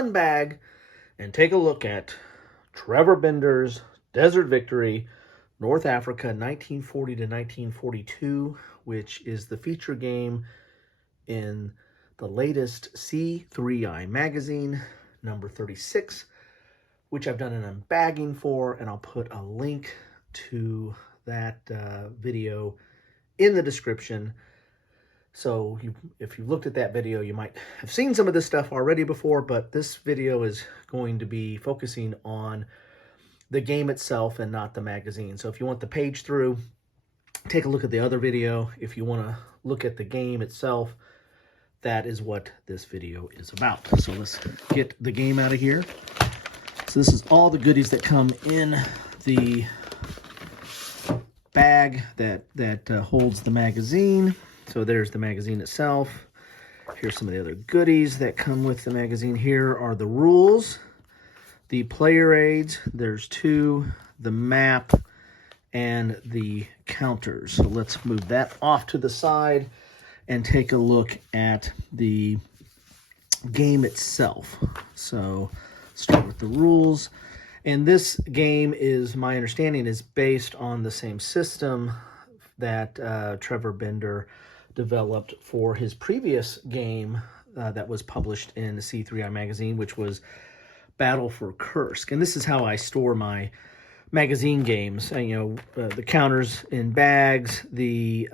unbag and take a look at Trevor Bender's Desert Victory, North Africa, 1940 to 1942, which is the feature game in the latest C3I magazine, number 36, which I've done an unbagging for, and I'll put a link to that video in the description. So if you looked at that video, you might have seen some of this stuff already before, but this video is going to be focusing on the game itself and not the magazine. So if you want the page through, take a look at the other video. If you want to look at the game itself, that is what this video is about. So let's get the game out of here. So this is all the goodies that come in the bag that holds the magazine. So there's the magazine itself. Here's some of the other goodies that come with the magazine. Here are the rules, the player aids, there's two, the map, and the counters. So let's move that off to the side and take a look at the game itself. So start with the rules. And this game is, my understanding, is based on the same system that Trevor Bender developed for his previous game that was published in the C3I magazine, which was Battle for Kursk. And this is how I store my magazine games. And, the counters in bags, the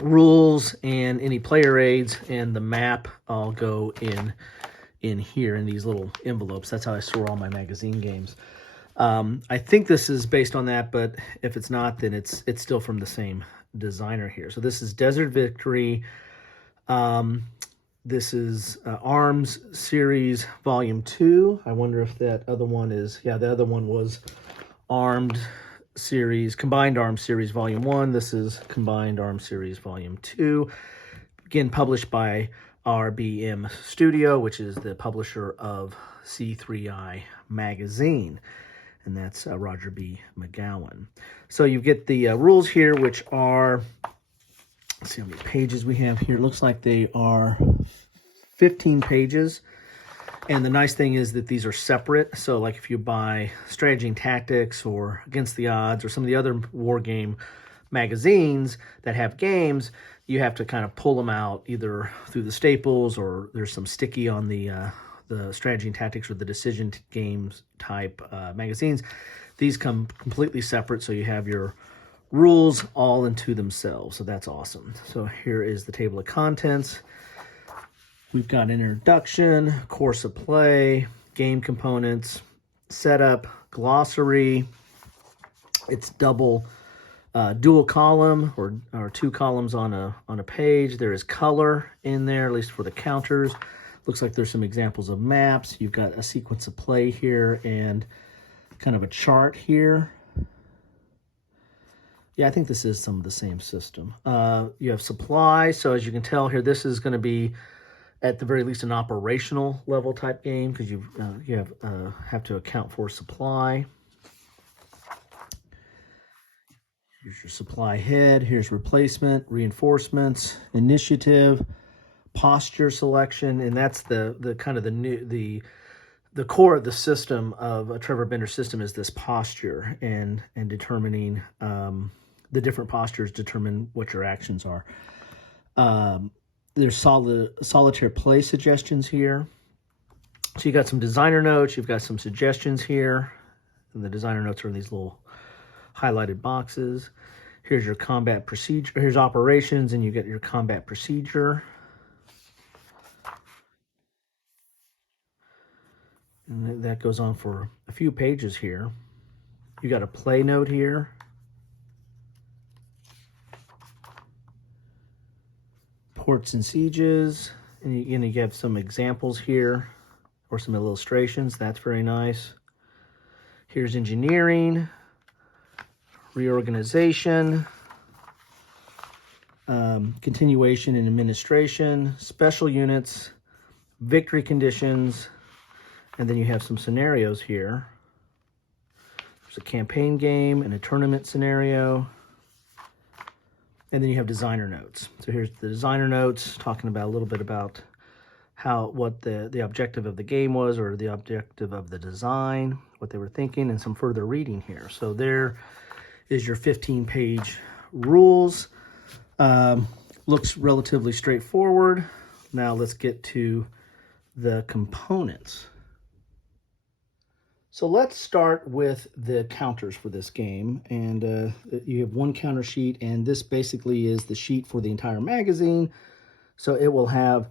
rules and any player aids, and the map all go in here in these little envelopes. That's how I store all my magazine games. I think this is based on that, but if it's not, then it's still from the same designer here. So this is Desert Victory. This is Arms Series Volume 2. I wonder if that other one is, yeah, the other one was Combined Arms Series Volume 1. This is Combined Arms Series Volume 2. Again, published by RBM Studio, which is the publisher of C3I magazine. And that's Roger B. McGowan. So you get the rules here, which are, let's see how many pages we have here. It looks like they are 15 pages. And the nice thing is that these are separate. So like if you buy Strategy and Tactics or Against the Odds or some of the other war game magazines that have games, you have to kind of pull them out either through the staples, or there's some sticky on the Strategy and Tactics or the Decision Games type magazines. These come completely separate, so you have your rules all into themselves. So that's awesome. So here is the table of contents. We've got an introduction, course of play, game components, setup, glossary. It's dual column or two columns on a page. There is color in there, at least for the counters. Looks like there's some examples of maps. You've got a sequence of play here and kind of a chart here. Yeah, I think this is some of the same system. You have supply. So as you can tell here, this is going to be at the very least an operational level type game, because you have to account for supply. Here's your supply head. Here's replacement, reinforcements, initiative, posture selection, and that's the kind of the core of the system of a Trevor Bender system is this posture, and determining the different postures determine what your actions are. There's solitaire play suggestions here. So you got some designer notes, you've got some suggestions here, and the designer notes are in these little highlighted boxes. Here's your combat procedure. Here's operations, and you get your combat procedure. And that goes on for a few pages here. You got a play note here. Ports and sieges, and you have some examples here or some illustrations. That's very nice. Here's engineering, reorganization, continuation and administration, special units, victory conditions, and then you have some scenarios here. There's a campaign game and a tournament scenario. And then you have designer notes. So here's the designer notes talking about a little bit about what the objective of the game was, or the objective of the design, what they were thinking, and some further reading here. So there is your 15-page rules. Looks relatively straightforward. Now let's get to the components. So let's start with the counters for this game. And you have one counter sheet, and this basically is the sheet for the entire magazine. So it will have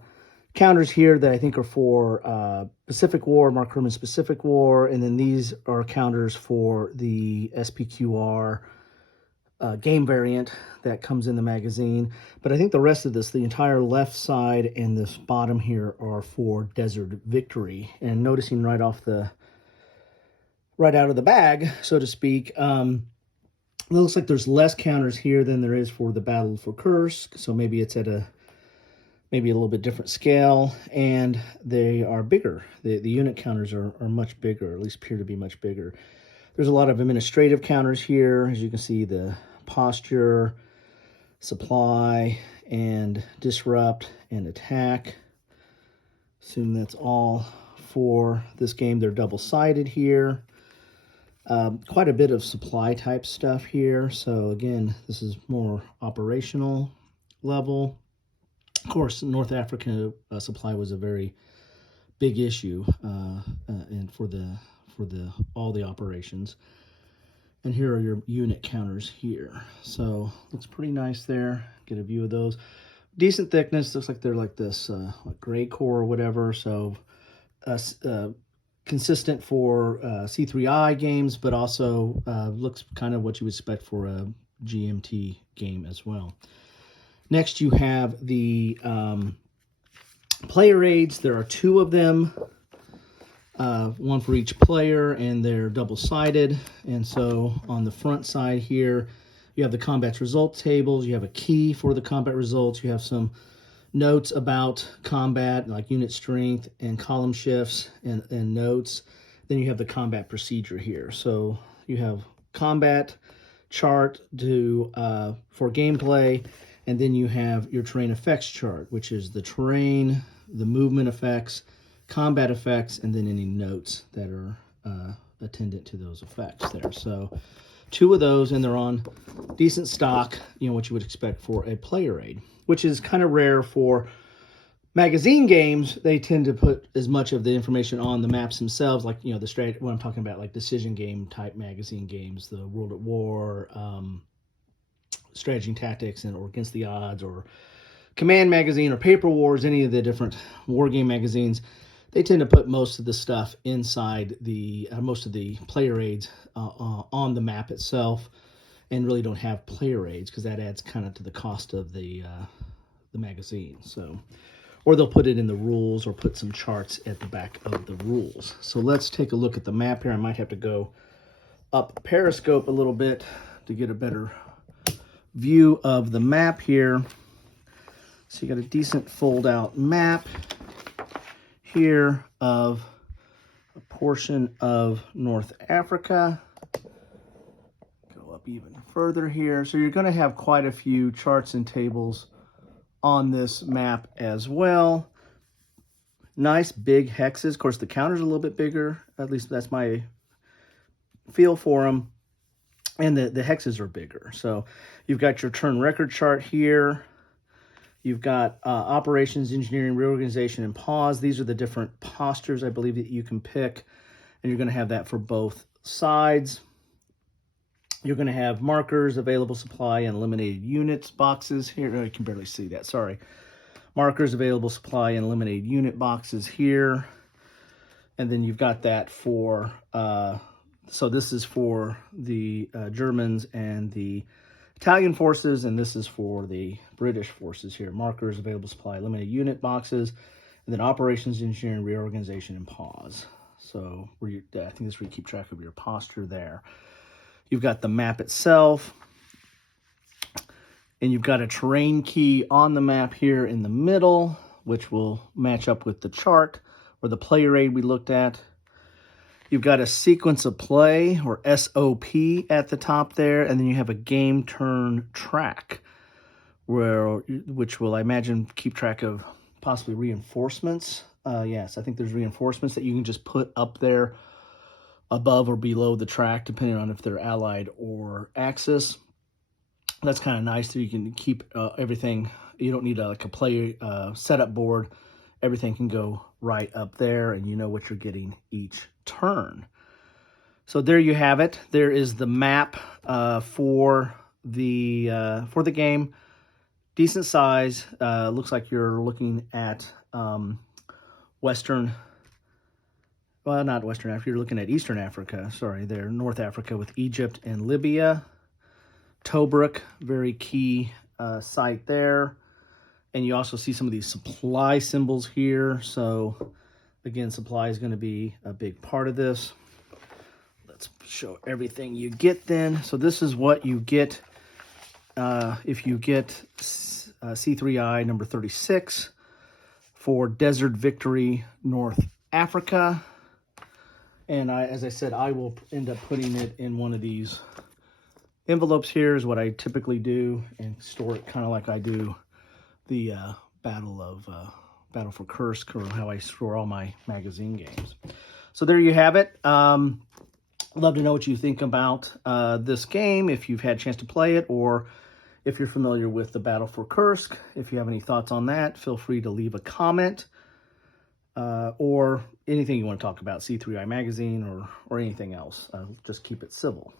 counters here that I think are for Pacific War, Mark Herman's Pacific War, and then these are counters for the SPQR game variant that comes in the magazine. But I think the rest of this, the entire left side and this bottom here, are for Desert Victory. And noticing right out of the bag, so to speak, it looks like there's less counters here than there is for the Battle for Kursk. So maybe it's at maybe a little bit different scale, and they are bigger. The unit counters are much bigger, or at least appear to be much bigger. There's a lot of administrative counters here. As you can see, the posture, supply, and disrupt, and attack. Assume that's all for this game. They're double-sided here. Quite a bit of supply type stuff here. So again, this is more operational level. Of course, North Africa supply was a very big issue, and for all the operations. And here are your unit counters here. So looks pretty nice there. Get a view of those. Decent thickness. Looks like they're like this like gray core or whatever. So consistent for C3I games, but also looks kind of what you would expect for a GMT game as well. Next, you have the player aids. There are 2 of them, one for each player, and they're double-sided. And so on the front side here, you have the combat results tables. You have a key for the combat results. You have some notes about combat, like unit strength and column shifts and notes. Then you have the combat procedure here. So you have combat chart for gameplay, and then you have your terrain effects chart, which is the terrain, the movement effects, combat effects, and then any notes that are attendant to those effects there. So 2 of those, and they're on decent stock, what you would expect for a player aid, which is kind of rare for magazine games. They tend to put as much of the information on the maps themselves, like, the what I'm talking about, like decision game type magazine games, the World at War, Strategy and Tactics, or Against the Odds, or Command Magazine, or Paper Wars, any of the different war game magazines. They tend to put most of the stuff inside most of the player aids on the map itself, and really don't have player aids because that adds kind of to the cost of the magazine. So, or they'll put it in the rules or put some charts at the back of the rules. So let's take a look at the map here. I might have to go up Periscope a little bit to get a better view of the map here. So you got a decent fold-out map here of a portion of North Africa. Go up even further here. So you're going to have quite a few charts and tables on this map as well. Nice big hexes. Of course, the counter's a little bit bigger. At least that's my feel for them. And the hexes are bigger. So you've got your turn record chart here. You've got operations, engineering, reorganization, and pause. These are the different postures, I believe, that you can pick. And you're going to have that for both sides. You're going to have markers, available supply, and eliminated units boxes here. Oh, you can barely see that, sorry. Markers, available supply, and eliminated unit boxes here. And then you've got that for, so this is for the Germans and the Italian forces, and this is for the British forces here. Markers, available supply, limited unit boxes, and then operations, engineering, reorganization, and pause. So I think this is where you keep track of your posture there. You've got the map itself, and you've got a terrain key on the map here in the middle, which will match up with the chart or the player aid we looked at. You've got a sequence of play, or SOP, at the top there, and then you have a game turn track, which will, I imagine, keep track of possibly reinforcements. Yes, I think there's reinforcements that you can just put up there above or below the track, depending on if they're allied or Axis. That's kind of nice that you can keep everything. You don't need like a play setup board. Everything can go right up there, and you know what you're getting each turn. So there you have it. There is the map for the game. Decent size. Looks like you're looking at Western. Well, not Western Africa. You're looking at Eastern Africa. Sorry, there, North Africa with Egypt and Libya. Tobruk, very key site there. And you also see some of these supply symbols here. So, again, supply is going to be a big part of this. Let's show everything you get then. So this is what you get if you get C3I number 36 for Desert Victory, North Africa. And as I said, I will end up putting it in one of these envelopes here is what I typically do, and store it kind of like I do the Battle for Kursk, or how I store all my magazine games. So there you have it. Love to know what you think about this game, if you've had a chance to play it, or if you're familiar with the Battle for Kursk. If you have any thoughts on that, feel free to leave a comment. Or anything you want to talk about, C3I Magazine or anything else. Just keep it civil.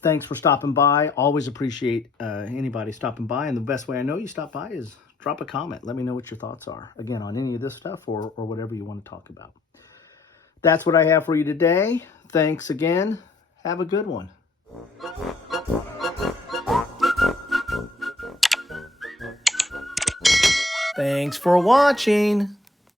Thanks for stopping by. Always appreciate anybody stopping by. And the best way I know you stop by is drop a comment. Let me know what your thoughts are, again, on any of this stuff or whatever you want to talk about. That's what I have for you today. Thanks again. Have a good one. Thanks for watching.